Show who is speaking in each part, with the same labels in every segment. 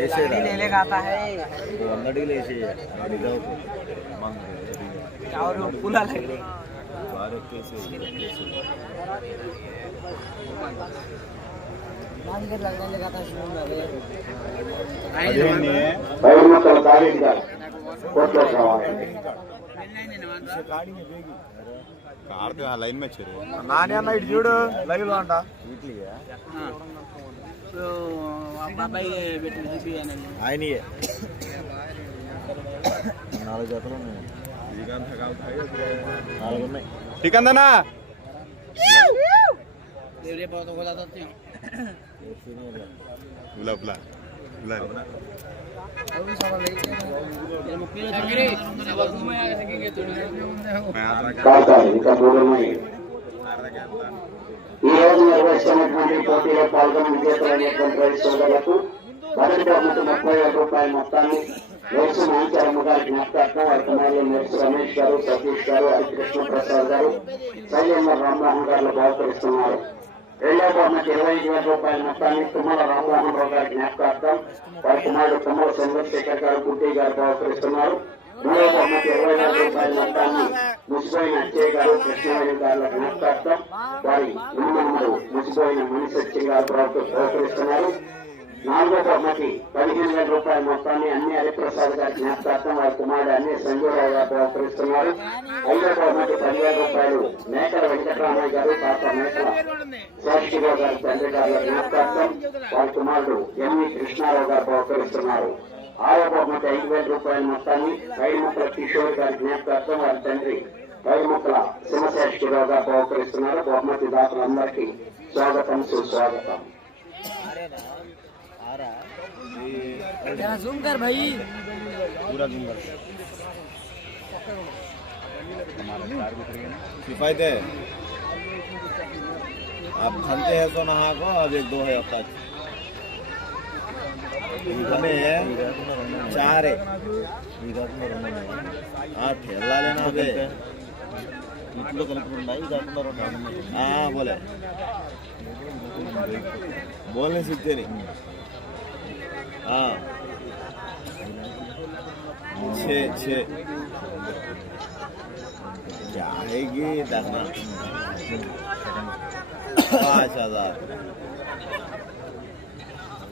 Speaker 1: వేసేదా
Speaker 2: गाड़ी ले लेगा आता है
Speaker 1: అంగడిలో వేసే అడిగా
Speaker 2: और पूरा लगे
Speaker 1: బాగా ఎక్కేసి ఎక్కేసి
Speaker 2: लगने लगा था शुरू में
Speaker 1: అదేంటి
Speaker 3: బయట మొత్తం ఖాళీగా కోట్లో కావాలి
Speaker 1: कार तो लाइन में चले
Speaker 4: నాని అన్న ఇటు చూడు లైవ్ లో అంట
Speaker 1: వీటిగా
Speaker 2: तो बाबा ये बेटे भी है नहीं
Speaker 1: ఆయనయే నాలుగు జతలు ఉన్నాయి నాలుగు ఉన్నాయి
Speaker 4: టికందనా
Speaker 2: देवरे बहुत हो जाता
Speaker 3: ఈ రోజు నిర్వహిస్తున్నటువంటి పోటీలో పాల్గొన్న విజేతలైనటువంటి రైతు సోదరులకు మొదటి ముప్పై ఒక రూపాయల మొత్తాన్ని రైతు మంచి అమ్మగా జ్ఞాపకార్థం వర్తమానంలో నేర్చు రమేష్ గారు సతీష్ గారు హరికృష్ణ ప్రసాద్ గారు సైఎంఆర్ రామ్మోహన్ గారు బహుకరిస్తున్నారు రెండవ బహుమతి ఇరవై ఐదు వేల రూపాయల మొత్తాన్ని తుమ్మల రామ్మోహన్ రావు గారి జ్ఞాపకార్థం వారి కుమారుడు తుమ్మల చంద్రశేఖర్ గారు గుడ్డి గారు బహుకరిస్తున్నారు మూడవ బహుమతి ఇరవై వేల రూపాయల మొత్తాన్ని ముసిపోయిన అచ్చయ్య గారు గారుల జ్ఞాపకార్థం వారి గురుమనుడు ముసిపోయిన మణిసత్యం గారు ప్రోత్సహిస్తున్నారు. నాలుగో బొమ్మకి పదిహేను వేల రూపాయల మొత్తాన్ని అన్ని హరిప్రసాద్ గారి జ్ఞాపకార్థం వారి కుమారుడు అన్ని సంజయరావు గారు ప్రవర్తిస్తున్నారు ఐదో బొమ్మకి పదివేల రూపాయలు మేకల వెంకటరామయ్య గారు పాత మేకల శాస్త్రిరావు గారి తండ్రి గారి జ్ఞాపకార్థం వారి కుమారుడు ఎంవి కృష్ణారావు గారు ప్రవర్తిస్తున్నారు ఆరో బహుమతి ఐదు వేల రూపాయల మొత్తాన్ని వైముక్కల కిషోర్ గారి జ్ఞాపకార్థం వారి తండ్రి వైముక్కల సింహశాస్త్రిరావు గారు బహుకరిస్తున్నారు బహుమతి దాతలందరికీ స్వాగతం సుస్వాగతం
Speaker 2: जरा जूम कर भाई
Speaker 1: पूरा दूंगा किफायत है आप खनते हैं तो नहा को अब एक दो है अब तक इतने है चार है हाँ ठेला लेना अबे ఇట్లో కలుపుకుంటా ఇది కాకుండా రెండు ఉన్నాయి బోలే బోల్నే सीखते नहीं हाँ छः छः क्या आएगी देखना पाँच हजार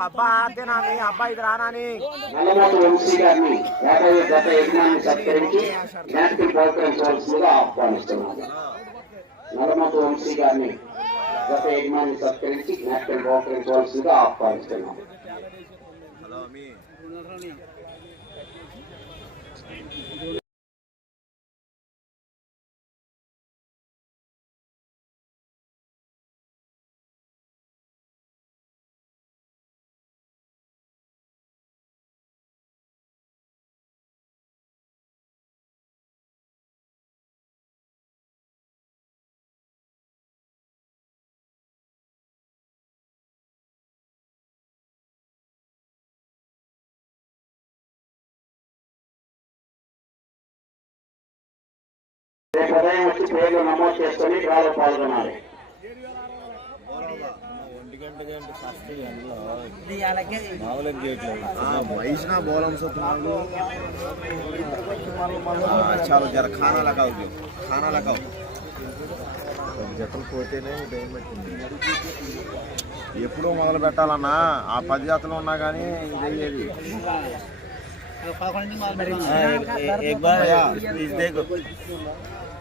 Speaker 4: అబ్బా ఆతే నాని అబ్బా ఇది రానాని.
Speaker 3: నల్లమూట వంశీ గారిని యాభై గత యజమాని సత్కరించి జ్ఞాపికలు బహుకరించవలసిందిగా ఆహ్వానిస్తున్నాను నల్లమూట వంశీ గారిని గత యజమాని సత్కరించి జ్ఞాపికలు బహుకరించవలసిందిగా ఆహ్వానిస్తున్నాను రేపు ఉదయం వచ్చి పేర్లు నమోదు చేసుకుని డ్రాలో పాల్గొనాలి
Speaker 1: ఒంటి గంట గంట ఫస్ట్ ఎండలో
Speaker 2: दिया लगे
Speaker 1: మామూలుగా చేయట్లేదు వయసున బోలం సత్తున్నాడు చాలా జర ఖానా లగావు जो, ఖానా లగావు జతలు పోతేనే టైం పట్టింది ఎప్పుడూ మొదలు పెట్టాలన్నా ఆ పది జతలు ఉన్నా కానీ ఇది అయ్యేది
Speaker 2: పదకొండు నుంచి మొదలు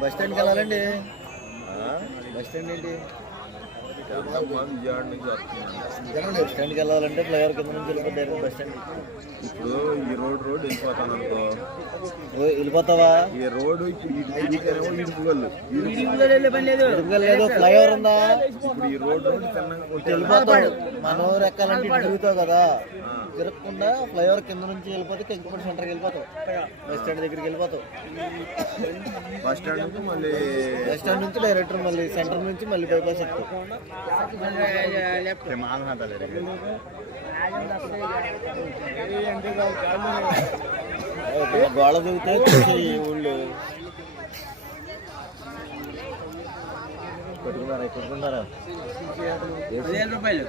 Speaker 4: బస్ స్టాండ్కి వెళ్ళాలండి బస్ స్టాండ్ ఏంటి
Speaker 1: విజయవాడ నుంచి వస్తున్నాను
Speaker 4: బస్ స్టాండ్కి వెళ్ళాలంటే ఫ్లైఓవర్ కింద నుంచి వెళ్ళిపోతే డైరెక్ట్ బస్ స్టాండ్
Speaker 1: ఇప్పుడు ఈ రోడ్ రోడ్ వెళ్ళిపోతాను అనుకో
Speaker 4: వెళ్ళిపోతావా?
Speaker 1: ఈ రోడ్డు ఇప్పుడు
Speaker 2: లేదు
Speaker 4: ఫ్లైఓవర్ ఉందా?
Speaker 1: ఇప్పుడు ఈ రోడ్ రోడ్ తిన్నాక
Speaker 4: ఇటు వెళ్ళిపోతావు మన ఊరు ఎక్కాలంటే తిరుగుతావు కదా. తిరగకుండా ఫ్లైఓవర్ కింద నుంచి వెళ్ళిపోతే కెంకుపడి సెంటర్కి వెళ్ళిపోతావు. బస్ స్టాండ్ దగ్గరికి వెళ్ళిపోతావు.
Speaker 1: బస్ స్టాండ్ నుంచి మళ్ళీ
Speaker 4: బస్ స్టాండ్ నుంచి డైరెక్ట్ మళ్ళీ సెంటర్ నుంచి మళ్ళీ బైపాస్ ఇప్పుడు గోడ దిగుతాయి ఊళ్ళు
Speaker 2: పదిహేను రూపాయలు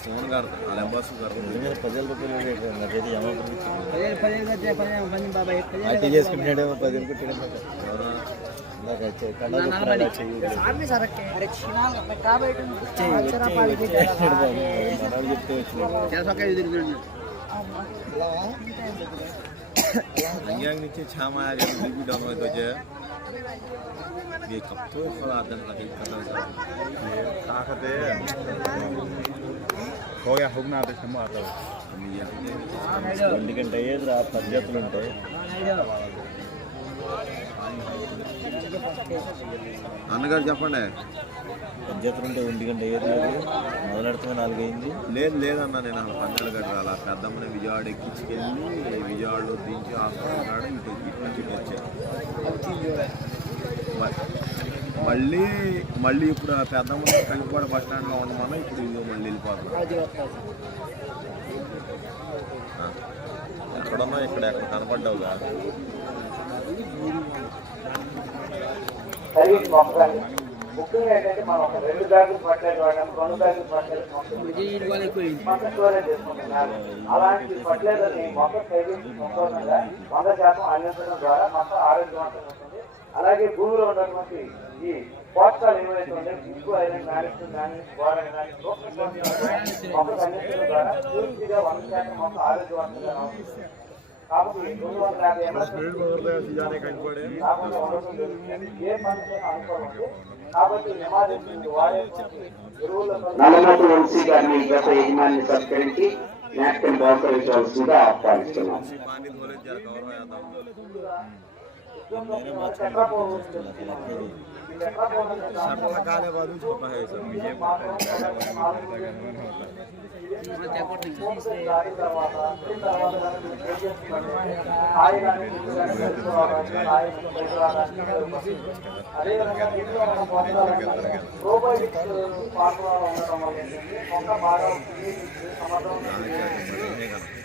Speaker 4: ఫోన్ పదివేల రూపాయలు పదిహేను పదిహేను नीचे छामा आ
Speaker 2: गया भी
Speaker 1: डाउन हुआ तो जो ये कब तो खराब दिन का दिन करना था ये कहाँ करते हो
Speaker 5: गया होगा ना तो छामा आता
Speaker 4: हो निकलते हैं रात तबियत लंटे
Speaker 1: అన్నగారు చెప్పండి.
Speaker 4: పద్ధతులు ఉంటాయి ఒంటి గంట అయ్యేది లేదు. మొదలెడుతున్న నాలుగు అయింది
Speaker 1: లేదు లేదన్న నేను అలా పందాలు గట్రా అలా పెద్దమ్మని విజయవాడ ఎక్కించుకెళ్ళి విజయవాడలో దించి హాస్పిటల్ కాడ ఇటు ఇటు నుంచి ఇటు వచ్చాను మళ్ళీ మళ్ళీ ఇప్పుడు ఆ పెద్దమ్మని కంకిపాడ బస్ స్టాండ్లో ఉండమన్నా ఇప్పుడు ఇదిగో మళ్ళీ వెళ్ళిపోతాం. ఎక్కడున్నా ఇక్కడ ఎక్కడ కనపడ్డావుగా?
Speaker 3: సర్వీస్ మొక్కలు ముఖ్యంగా ఏంటంటే మనం ఒక రెండు బ్యాగులు పట్టలేదు వాడడం రెండు బ్యాగులు పట్టలేదు మొత్తం స్టోరేజ్ చేసుకుంటున్నారు అలాంటి పట్టలేదని మొక్క సర్వీస్ సంపూర్ణంగా వంద శాతం అందించడం ద్వారా మొక్క ఆరోగ్యవంతంగా ఉంటుంది అలాగే భూమిలో ఉన్నటువంటి ఈ పోషకాలు ఏమైతే ఉన్నాయో zinc iron magnesium magnesium boron ఇలాంటి సూక్ష్మ అందించడం ద్వారా పూర్తిగా వంద శాతం మొక్క ఆరోగ్యవంతంగా ఉంటుంది కాబట్టి రెండు వందల యాభై ఎంఎల్
Speaker 1: జానే కంకిపాడే
Speaker 3: కాకుండా వంశీ గారిని గత యజమాని సత్కరించి నాప్కిన్ బహుకరించవలసిందిగా ఆహ్వానిస్తున్నాం.
Speaker 4: నేను సర్వకాల వాదు
Speaker 1: చెప్పాయి సార్ మీకే పాత్ర ఉండటం వల్ల ఒక
Speaker 5: భాగం సమర్థం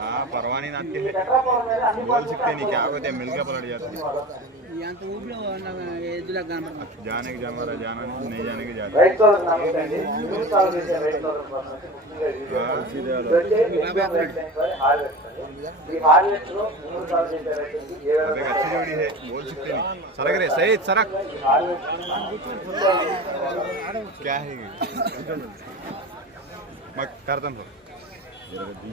Speaker 5: हाँ परवाह नहीं
Speaker 3: आती है
Speaker 5: बोल सकते नहीं क्या होते मिल गया पलट जाते जाने के जाने वाला जाना नहीं जाने के जाते। अच्छी जोड़ी है बोल सकते नहीं। सरक रे सही सरक। क्या है करता हूँ।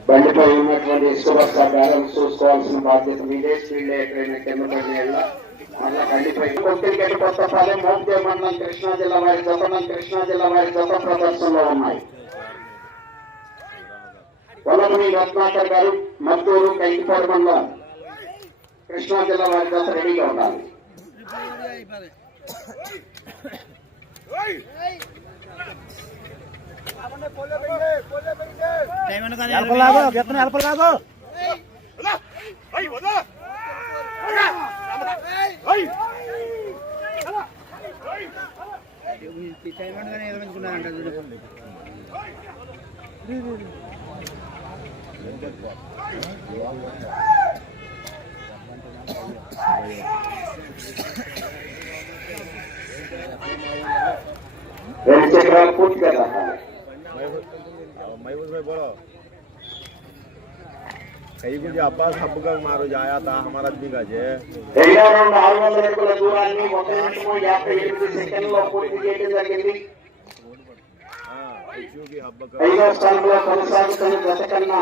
Speaker 3: బండిపై ఉన్నటువంటి సురక్ష బ్యాలెన్స్ చూసుకోవాల్సిన బాధ్యత మీదే. స్పీడ్ ఎక్కడైనా కింద పడిన మళ్ళా బండిపై కొట్టికెట్ కొత్తపాలెం మోపిదే మండలం కృష్ణా జిల్లా వారి జతనం కృష్ణా జిల్లా వారి జత ప్రదర్శనలో ఉన్నాయి. వల్లభని రత్నాకర్ గారు మద్దూరు కంకిపాడు మండలం కృష్ణా జిల్లా వారి జత రెడీగా ఉండాలి.
Speaker 2: అయిపోయింది టైం ఉండగానే నిర్మించుకున్నారంట చూడండి
Speaker 3: రెండు చక్రాలు పూర్తిగా దాటాలి
Speaker 1: महबूब भाई बोलो कहीं कुछ अब्बास हब्ब का मारो जाया था हमारा आदमी का जे
Speaker 3: రెండో రౌండ్ ఆరు వందల అడుగుల దూరాన్ని ఒక నిమిషము యాభై ఎనిమిది సెకండ్లో పూర్తి చేయడం జరిగింది
Speaker 1: हाँ पक्षियों की हब्ब का
Speaker 3: ఐదో స్థానంలో కొనసాగుతున్న జత కన్నా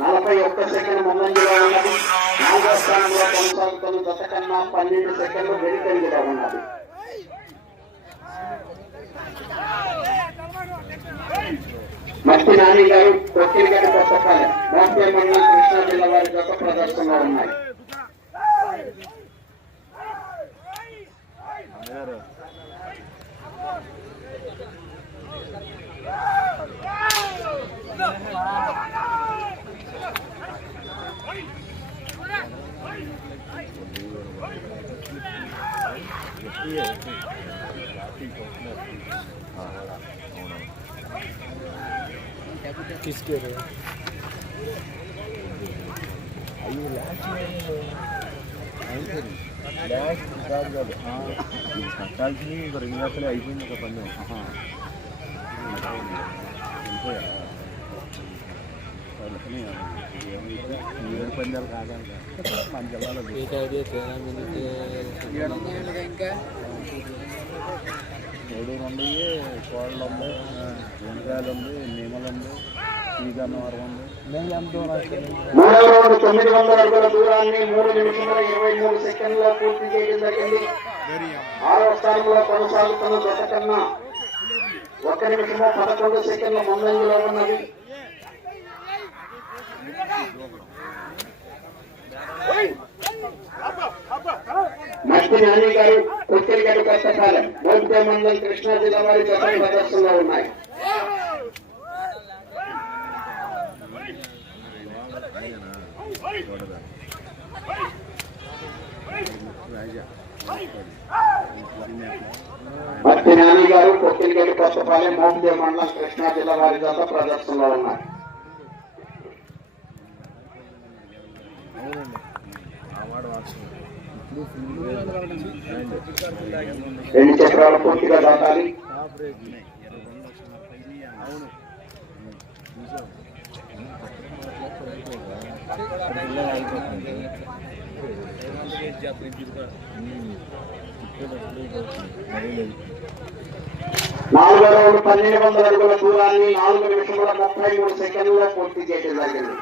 Speaker 3: నలభై ఒక్క సెకండ్ ముందంజలో ఉన్నది నాలుగో స్థానంలో కొనసాగుతున్న జత కన్నా పన్నెండు సెకండ్లు వెనుకంజలో ఉన్నది మట్టి నాని గారు కొట్టిగడ్డ పుస్తకాలు మోపే మండలం కృష్ణా జిల్లా వారి యొక్క ప్రదర్శనలో ఉన్నాయి Yeah.
Speaker 1: यार లాస్ట్ కాదు కాదు ఇది కట్టాల్సింది ఇంకో రెండు గంటలే అయిపోయింది ఒక పని ఏడు పందాలు కాదంట మన జిల్లాలో
Speaker 2: ఇంకా
Speaker 5: ఏడు ఉంది కోడలు ఉంది వెనకాయలు ఉంది నీమలు ఉంది ఉంది
Speaker 3: మూడవ రౌండ్ తొమ్మిది వందల అడుగుల దూరాన్ని మూడు నిమిషముల ఇరవై మూడు సెకండ్లో పూర్తి చేయడం జరిగింది. ఆరవ స్థానంలో కొనసాగుతున్న జత కన్నా ఒక నిమిషము పదకొండు సెకండ్ల ముందంజలో ఉన్నది. మట్టి నాని గారు కొత్తిరిగడ్డ కొత్తపాలెం మోపితే మండలం కృష్ణా జిల్లా వారి జత ప్రదర్శనలో ఉన్నాయి మట్టి నాని గారు కొత్తిరిగడ్డ కొత్తపాలెం మోపితే మండలం కృష్ణా జిల్లా వారి జత ప్రదర్శనలో ఉన్నాయి
Speaker 1: అవార్డు వాడుతుంది
Speaker 3: రెండు చక్రాలు పూర్తిగా దాటాలి. నాలుగో రౌండ్ పన్నెండు వందల అడుగుల దూరాన్ని నాలుగు నిమిషముల ముప్పై మూడు సెకండ్లో పూర్తి చేయడం జరిగింది.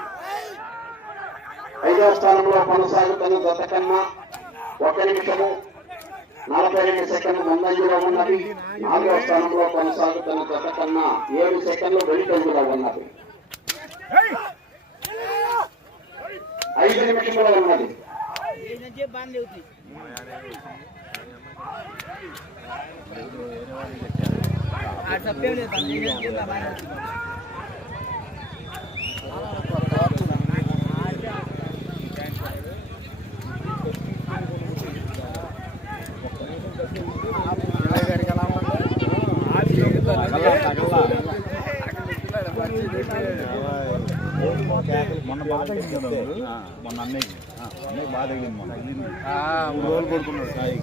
Speaker 3: ఐదవ స్థానంలో కొనసాగుతున్న జత ఒక నిమిషము. నలభై రెండు సెకండ్లు ముందంజలో ఉన్నది. నాలుగో స్థానంలో కొనసాగుతున్న గత కన్నా ఏడు సెకండ్లు వెనుకంజలో ఉన్నది. ఐదు నిమిషంలో ఉన్నది.
Speaker 2: ఏంటంటే ఆ తప్పేం లేదు తను ఏంటంటే బాగా అవుతుంది
Speaker 5: మొన్న బాధ మొన్న అన్నయ్య అన్నయ్య బాధ బాగా తగిలింది మొన్న మూడు రోజులు కొడుకున్నాడు సాయి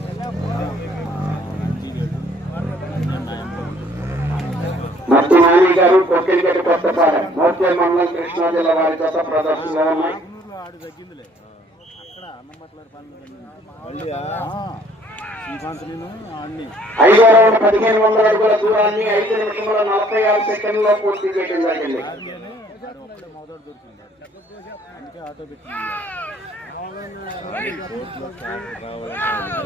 Speaker 3: మట్టి నాని గారు కొక్కిలిగడ్డ కొత్తపాలెం మోర్చే మండలం కృష్ణా జిల్లా వారి జత ప్రదర్శనలో ఉన్నాయి
Speaker 5: అక్కడ అన్నం పట్ల మళ్ళీ
Speaker 3: ఐదో రౌండ్ పదిహేను వందల అడుగుల దూరాన్ని ఐదు నిమిషముల నలభై ఆరు సెకండ్లో పూర్తి చేయడం జరిగింది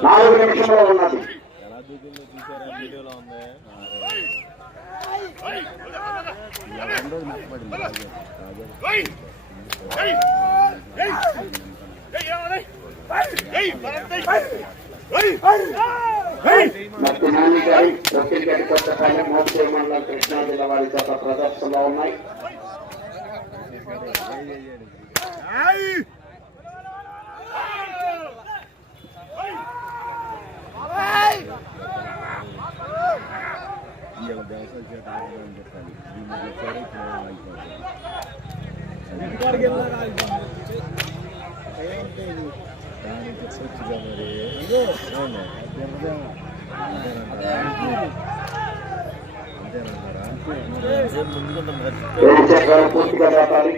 Speaker 3: నాలుగు నిమిషంలో ఉన్నది
Speaker 5: ఎలా దూకిందో చూసారా వీడియోలో ఉంది
Speaker 3: మండలం కృష్ణా జిల్లా వారి జత ప్రదర్శనలో ఉన్నాయి పూర్తిగా దాటాలి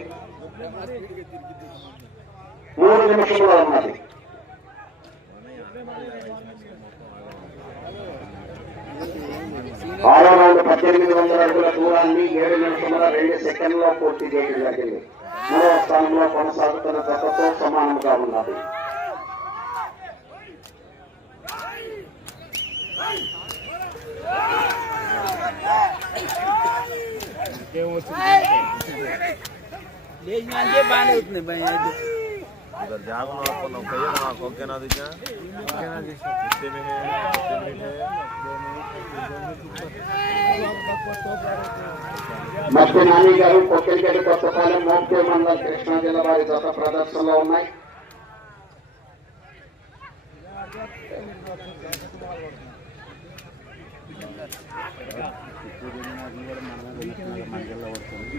Speaker 3: మూడు నిమిషంలో ఉన్నది ఆరో రౌండ్ పద్దెనిమిది వందల అడుగుల దూరాన్ని ఏడు నిమిషముల రెండు సెకండ్లో పూర్తి చేయడం జరిగింది మూడవ స్థానంలో కొనసాగుతున్న జతతో సమానంగా ఉన్నది.
Speaker 2: లేచినాకే బాగానే అవుతుంది భయ
Speaker 1: इधर जागो ना अपन कहिए ना कोके ना दिखा कितने में है कितने मिनट है
Speaker 3: మధ్య నాని గారు కొక్కిలిగడ్డ కొత్తపాలెం మోక్తే మండలం కృష్ణా జిల్లా వారి జత ప్రదర్శనలో ఉన్నాయి
Speaker 5: మనకెళ్ళ పడుతుంది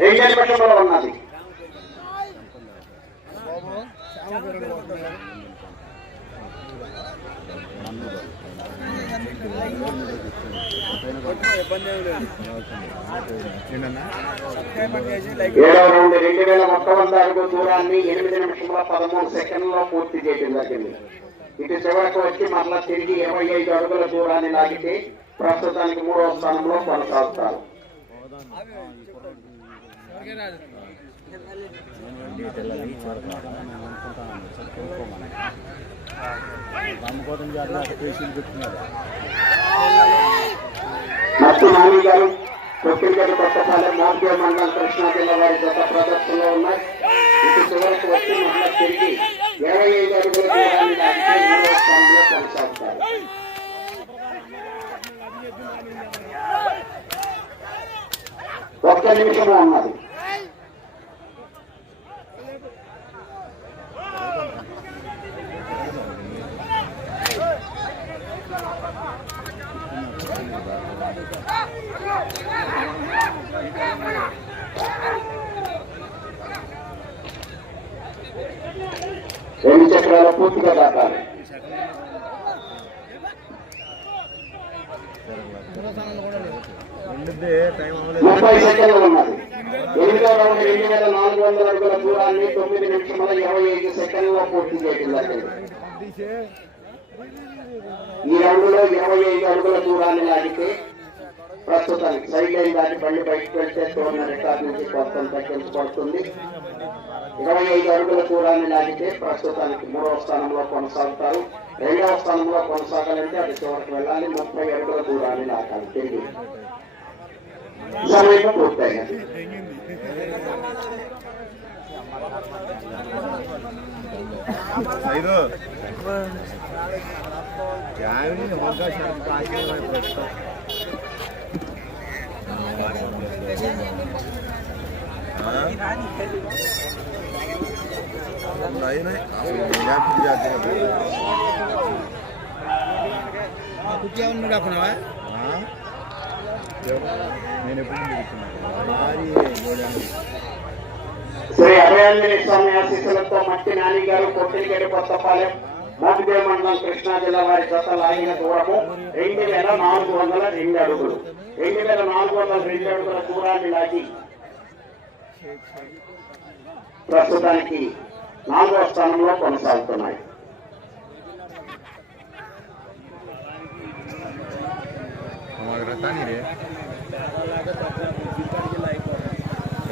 Speaker 3: రెండు నిమిషంలో ఉన్నది ఏడవ రౌండ్ రెండు వేల మొత్తం వంద అడుగు దూరాన్ని ఎనిమిది నిమిషముల పదమూడు సెకండ్లో పూర్తి చేయడం జరిగింది ఇటు చివరకు వచ్చి మరలా తిరిగి ఇరవై ఐదు అడుగుల దూరాన్ని లాగితే ప్రస్తుతానికి మూడవ స్థానంలో కొనసాగుతారు.
Speaker 5: రామకోటం జాతర
Speaker 3: గారు కొట్టిగడ్డ కొత్తపాలెం మోర్గే మండలం కృష్ణా జిల్లా వారి గత ప్రదర్శనలో ఉన్నాయి. ఇటు చివరకు వచ్చి మరలా తిరిగి ఇరవై ఐదు అడుగుల దూరాన్ని లాగితే మూడవ స్థానంలో కొనసాగుతారు ఒక్క నిమిషము ఉన్నది రెండు చక్రాల పూర్తిగా దాటాలి
Speaker 5: ఉండిద్ది టైం అవ్వలేదు
Speaker 3: ముప్పై సెకండ్లు ఉన్నది ఎనిమిదో రౌండ్ రెండు వేల నాలుగు వందల అడుగుల దూరాన్ని తొమ్మిది నిమిషముల ఇరవై ఐదు పూర్తి చేయడం ఈ రంగులో ఇరవై ఐదు అడుగుల దూరాన్ని లాగితే ప్రస్తుతానికి సైడ్ లైన్ దాటి బండి బయటకు వెళ్తే తోడిన రికార్డు నుంచి కొంత తగ్గించబడుతుంది. ఇరవై ఐదు అడుగుల దూరాన్ని లాగితే ప్రస్తుతానికి మూడవ స్థానంలో కొనసాగుతారు. రెండవ స్థానంలో కొనసాగాలంటే అది చివరికి వెళ్ళాలి. ముప్పై అడుగుల దూరాన్ని లాగాలి. తిరిగి సమయం పూర్తయినది
Speaker 1: नहीं नहीं आप जाते हैं
Speaker 2: కుర్చీ ఏమన్నా రాకున్నావా
Speaker 1: हाँ నేను ఎప్పుడు భారీ గోడెండి
Speaker 3: శ్రీ అభయాంజలి స్వామి ఆశీస్సులతో మట్టి నాని గారు కొట్టిలిగడి కొత్తపాలెం మోపిదేవ్ మండలం కృష్ణా జిల్లా వారి జత లాగిన దూరము. రెండు వేల నాలుగు వందల రెండు అడుగులు. రెండు వేల నాలుగు వందల రెండు అడుగుల దూరాన్ని లాగి ప్రస్తుతానికి నాలుగో స్థానంలో కొనసాగుతున్నాయి.
Speaker 1: రతాని